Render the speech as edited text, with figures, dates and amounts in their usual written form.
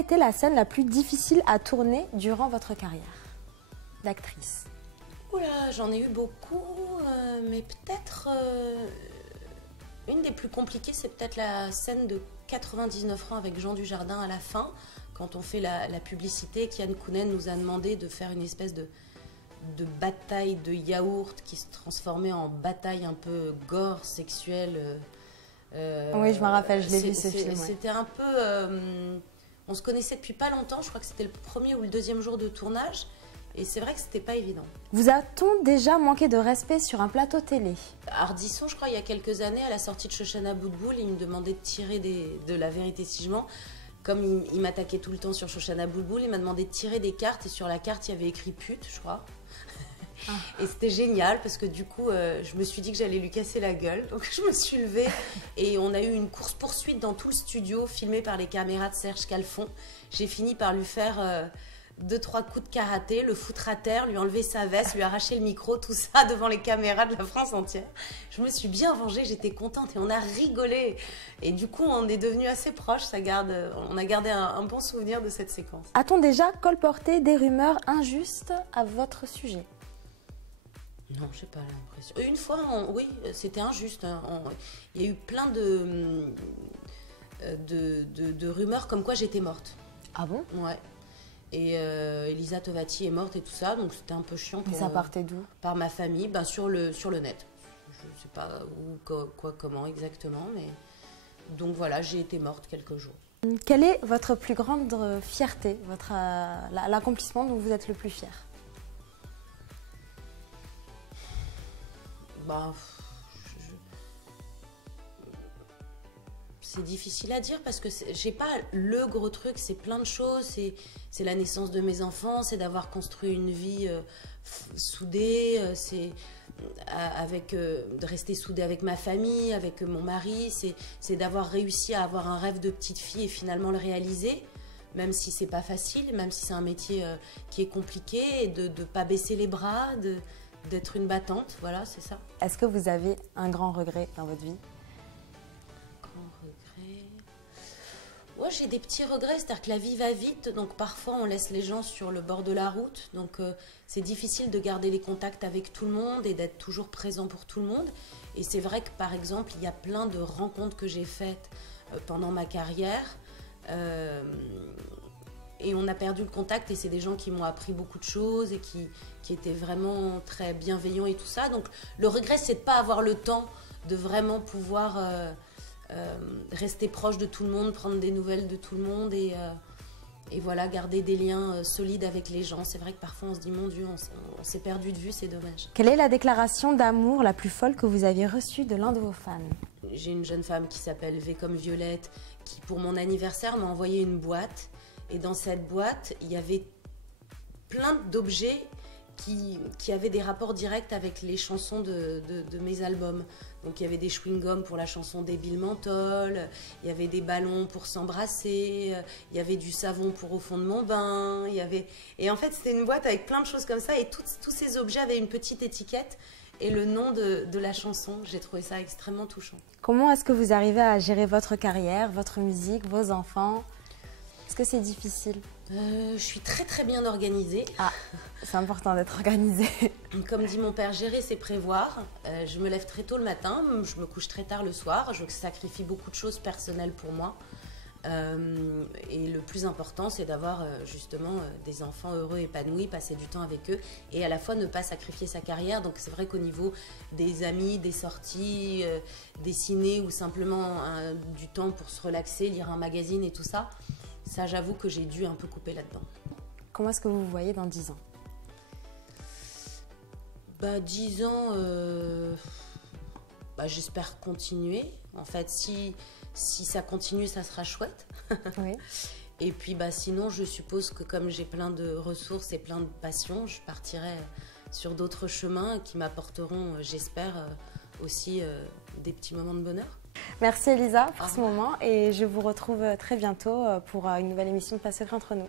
été la scène la plus difficile à tourner durant votre carrière d'actrice? Oula, j'en ai eu beaucoup, mais peut-être une des plus compliquées, c'est peut-être la scène de 99 francs avec Jean Dujardin à la fin, quand on fait la publicité. Kian Kounen nous a demandé de faire une espèce de bataille de yaourt qui se transformait en bataille un peu gore, sexuelle. Oui, je me rappelle, je l'ai vu ce film. C'était un peu... on se connaissait depuis pas longtemps, je crois que c'était le premier ou le deuxième jour de tournage. Et c'est vrai que c'était pas évident. Vous a-t-on déjà manqué de respect sur un plateau télé? Ardisson, je crois, il y a quelques années, à la sortie de Shoshana Boutboul, il me demandait de tirer de La Vérité si je mens. Comme il m'attaquait tout le temps sur Shoshana Boutboul, il m'a demandé de tirer des cartes. Et sur la carte, il y avait écrit pute, je crois. Ah. Et c'était génial parce que du coup, je me suis dit que j'allais lui casser la gueule. Donc je me suis levée et on a eu une course-poursuite dans tout le studio, filmée par les caméras de Serge Calfon. J'ai fini par lui faire... 2-3 coups de karaté, le foutre à terre, lui enlever sa veste, lui arracher le micro, tout ça devant les caméras de la France entière. Je me suis bien vengée, j'étais contente et on a rigolé. Et du coup, on est devenus assez proches, on a gardé un bon souvenir de cette séquence. A-t-on déjà colporté des rumeurs injustes à votre sujet? Non, je n'ai pas l'impression. Une fois, oui, c'était injuste. Il y a eu plein de rumeurs comme quoi j'étais morte. Ah bon? Ouais. Et Elisa Tovati est morte et tout ça, donc c'était un peu chiant. Mais ça partait d'où? Par ma famille, ben sur le net. Je ne sais pas où, quoi, comment exactement, mais... Donc voilà, j'ai été morte quelques jours. Quelle est votre plus grande fierté, l'accomplissement dont vous êtes le plus fier? Bah... C'est difficile à dire parce que j'ai pas le gros truc, c'est plein de choses. C'est la naissance de mes enfants, c'est d'avoir construit une vie soudée, c'est de rester soudée avec ma famille, avec mon mari, c'est d'avoir réussi à avoir un rêve de petite fille et finalement le réaliser, même si c'est pas facile, même si c'est un métier qui est compliqué, et de ne pas baisser les bras, d'être une battante, voilà, c'est ça. Est-ce que vous avez un grand regret dans votre vie? Ouais, j'ai des petits regrets, c'est-à-dire que la vie va vite, donc parfois on laisse les gens sur le bord de la route, donc c'est difficile de garder les contacts avec tout le monde et d'être toujours présent pour tout le monde. Et c'est vrai que par exemple, il y a plein de rencontres que j'ai faites pendant ma carrière et on a perdu le contact, et c'est des gens qui m'ont appris beaucoup de choses et qui étaient vraiment très bienveillants et tout ça. Donc le regret, c'est de ne pas avoir le temps de vraiment pouvoir... rester proche de tout le monde, prendre des nouvelles de tout le monde et voilà, garder des liens solides avec les gens. C'est vrai que parfois on se dit, mon Dieu, on s'est perdu de vue, c'est dommage. Quelle est la déclaration d'amour la plus folle que vous aviez reçue de l'un de vos fans? J'ai une jeune femme qui s'appelle V comme Violette, qui pour mon anniversaire m'a envoyé une boîte, et dans cette boîte il y avait plein d'objets qui avaient des rapports directs avec les chansons de mes albums. Donc il y avait des chewing-gums pour la chanson Débile Menthol, il y avait des ballons pour s'embrasser, il y avait du savon pour Au fond de mon bain, et en fait c'était une boîte avec plein de choses comme ça, et tous ces objets avaient une petite étiquette et le nom de la chanson. J'ai trouvé ça extrêmement touchant. Comment est-ce que vous arrivez à gérer votre carrière, votre musique, vos enfants? Est-ce que c'est difficile? Je suis très très bien organisée. Ah, c'est important d'être organisée. Comme dit mon père, gérer c'est prévoir. Je me lève très tôt le matin, je me couche très tard le soir. Je sacrifie beaucoup de choses personnelles pour moi. Et le plus important, c'est d'avoir justement des enfants heureux, épanouis, passer du temps avec eux et à la fois ne pas sacrifier sa carrière. Donc c'est vrai qu'au niveau des amis, des sorties, des ciné ou simplement du temps pour se relaxer, lire un magazine et tout ça, ça j'avoue que j'ai dû un peu couper là-dedans. Comment est-ce que vous vous voyez dans 10 ans? 10 ans, j'espère continuer. En fait, si ça continue, ça sera chouette. Oui. Et puis sinon, je suppose que comme j'ai plein de ressources et plein de passions, je partirai sur d'autres chemins qui m'apporteront, j'espère, aussi des petits moments de bonheur. Merci Elisa pour ce moment, et je vous retrouve très bientôt pour une nouvelle émission de Pas secret entre nous.